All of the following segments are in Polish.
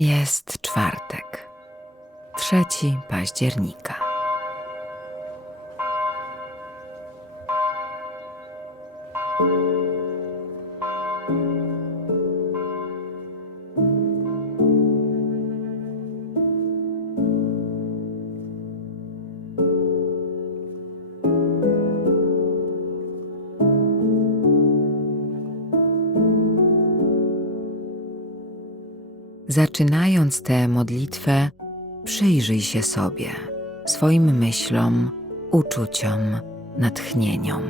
Jest czwartek, 3 października. Zaczynając tę modlitwę, przyjrzyj się sobie, swoim myślom, uczuciom, natchnieniom.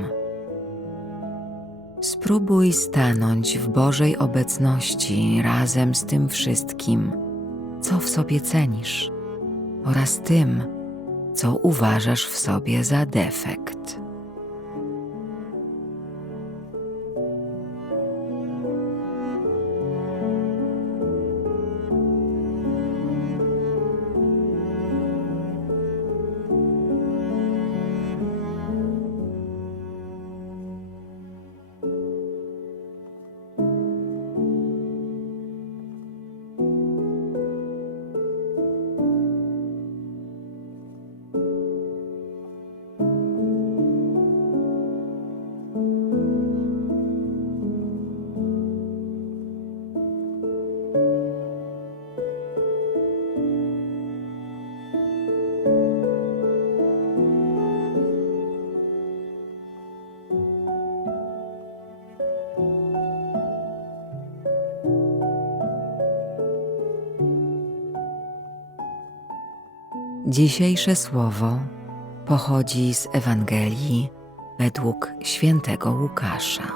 Spróbuj stanąć w Bożej obecności razem z tym wszystkim, co w sobie cenisz, oraz tym, co uważasz w sobie za defekt. Dzisiejsze słowo pochodzi z Ewangelii według świętego Łukasza.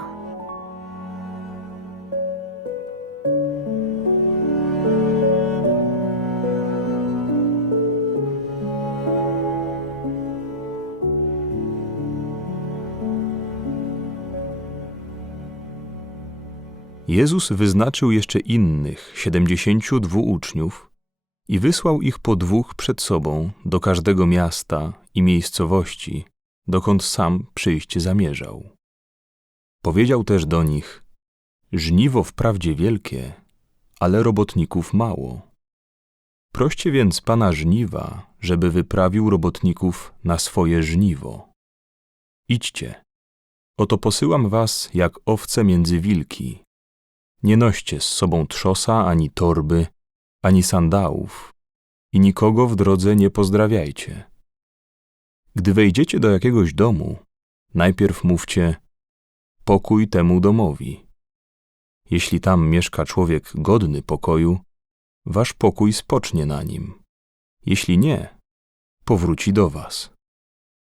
Jezus wyznaczył jeszcze innych, siedemdziesięciu dwóch uczniów i wysłał ich po dwóch przed sobą do każdego miasta i miejscowości, dokąd sam przyjść zamierzał. Powiedział też do nich: Żniwo wprawdzie wielkie, ale robotników mało. Proście więc pana żniwa, żeby wyprawił robotników na swoje żniwo. Idźcie. Oto posyłam was jak owce między wilki. Nie noście z sobą trzosa ani torby, ani sandałów i nikogo w drodze nie pozdrawiajcie. Gdy wejdziecie do jakiegoś domu, najpierw mówcie pokój temu domowi. Jeśli tam mieszka człowiek godny pokoju, wasz pokój spocznie na nim. Jeśli nie, powróci do was.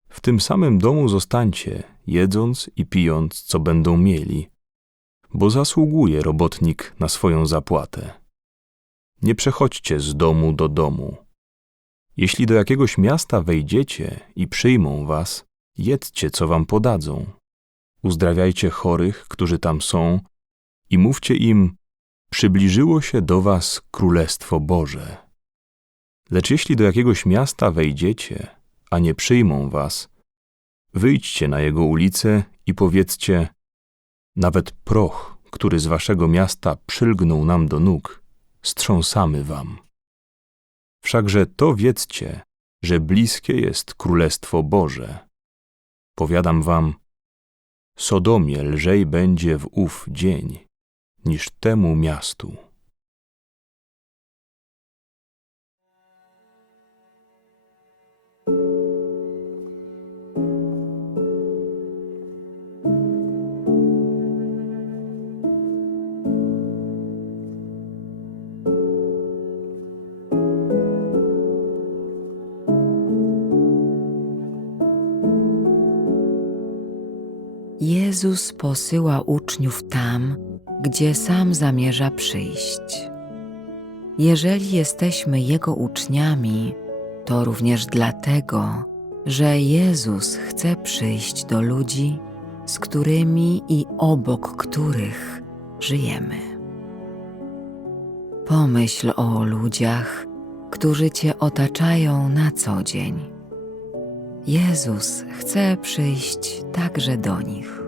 W tym samym domu zostańcie, jedząc i pijąc, co będą mieli, bo zasługuje robotnik na swoją zapłatę. Nie przechodźcie z domu do domu. Jeśli do jakiegoś miasta wejdziecie i przyjmą was, jedzcie, co wam podadzą. Uzdrawiajcie chorych, którzy tam są, i mówcie im: Przybliżyło się do was Królestwo Boże. Lecz jeśli do jakiegoś miasta wejdziecie, a nie przyjmą was, wyjdźcie na jego ulice i powiedzcie: Nawet proch, który z waszego miasta przylgnął nam do nóg, strząsamy wam. Wszakże to wiedzcie, że bliskie jest Królestwo Boże. Powiadam wam, Sodomie lżej będzie w ów dzień niż temu miastu. Jezus posyła uczniów tam, gdzie sam zamierza przyjść. Jeżeli jesteśmy Jego uczniami, to również dlatego, że Jezus chce przyjść do ludzi, z którymi i obok których żyjemy. Pomyśl o ludziach, którzy Cię otaczają na co dzień. Jezus chce przyjść także do nich.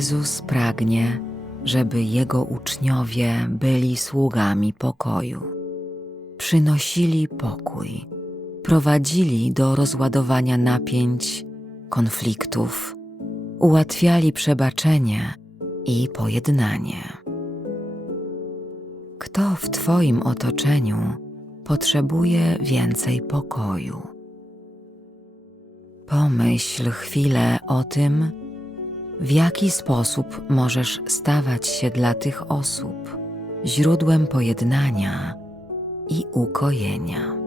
Jezus pragnie, żeby Jego uczniowie byli sługami pokoju. Przynosili pokój, prowadzili do rozładowania napięć, konfliktów, ułatwiali przebaczenie i pojednanie. Kto w Twoim otoczeniu potrzebuje więcej pokoju? Pomyśl chwilę o tym, w jaki sposób możesz stawać się dla tych osób źródłem pojednania i ukojenia.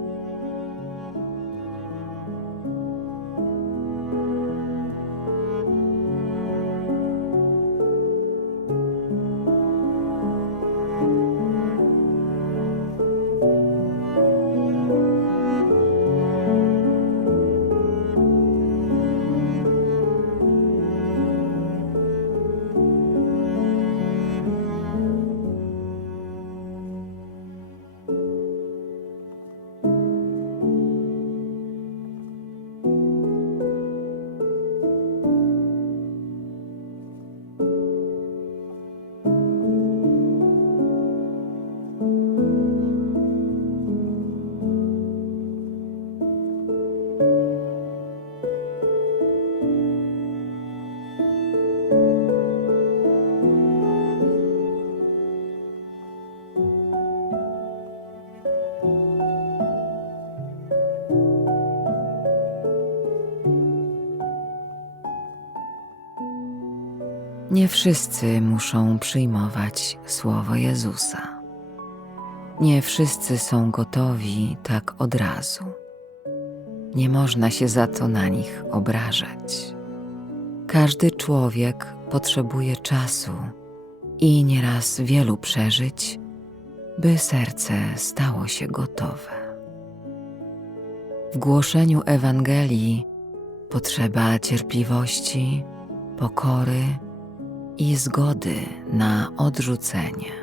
Nie wszyscy muszą przyjmować słowo Jezusa. Nie wszyscy są gotowi tak od razu. Nie można się za to na nich obrażać. Każdy człowiek potrzebuje czasu i nieraz wielu przeżyć, by serce stało się gotowe. W głoszeniu Ewangelii potrzeba cierpliwości, pokory i zgody na odrzucenie.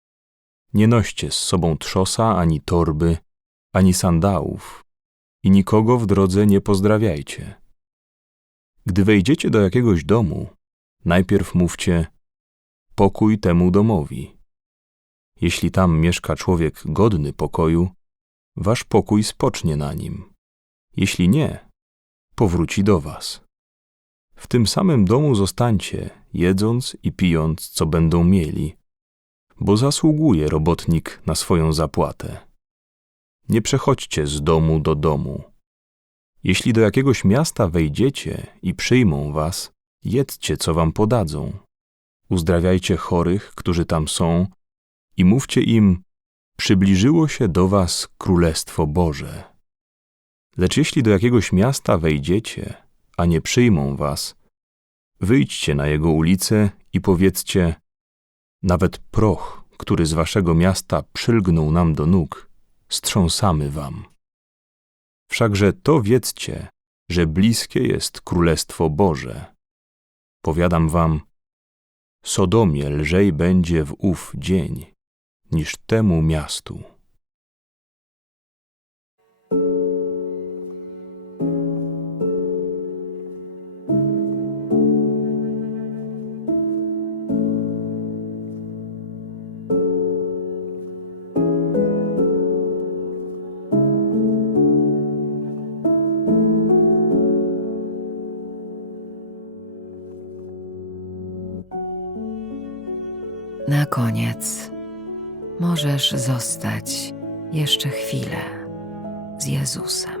Nie noście z sobą trzosa, ani torby, ani sandałów i nikogo w drodze nie pozdrawiajcie. Gdy wejdziecie do jakiegoś domu, najpierw mówcie pokój temu domowi. Jeśli tam mieszka człowiek godny pokoju, wasz pokój spocznie na nim. Jeśli nie, powróci do was. W tym samym domu zostańcie, jedząc i pijąc, co będą mieli, bo zasługuje robotnik na swoją zapłatę. Nie przechodźcie z domu do domu. Jeśli do jakiegoś miasta wejdziecie i przyjmą was, jedzcie, co wam podadzą. Uzdrawiajcie chorych, którzy tam są, i mówcie im: Przybliżyło się do was Królestwo Boże. Lecz jeśli do jakiegoś miasta wejdziecie, a nie przyjmą was, Wyjdźcie na jego ulice i powiedzcie: Nawet proch, który z waszego miasta przylgnął nam do nóg, strząsamy wam. Wszakże to wiedzcie, że bliskie jest Królestwo Boże. Powiadam wam, Sodomie lżej będzie w ów dzień niż temu miastu. Na koniec możesz zostać jeszcze chwilę z Jezusem.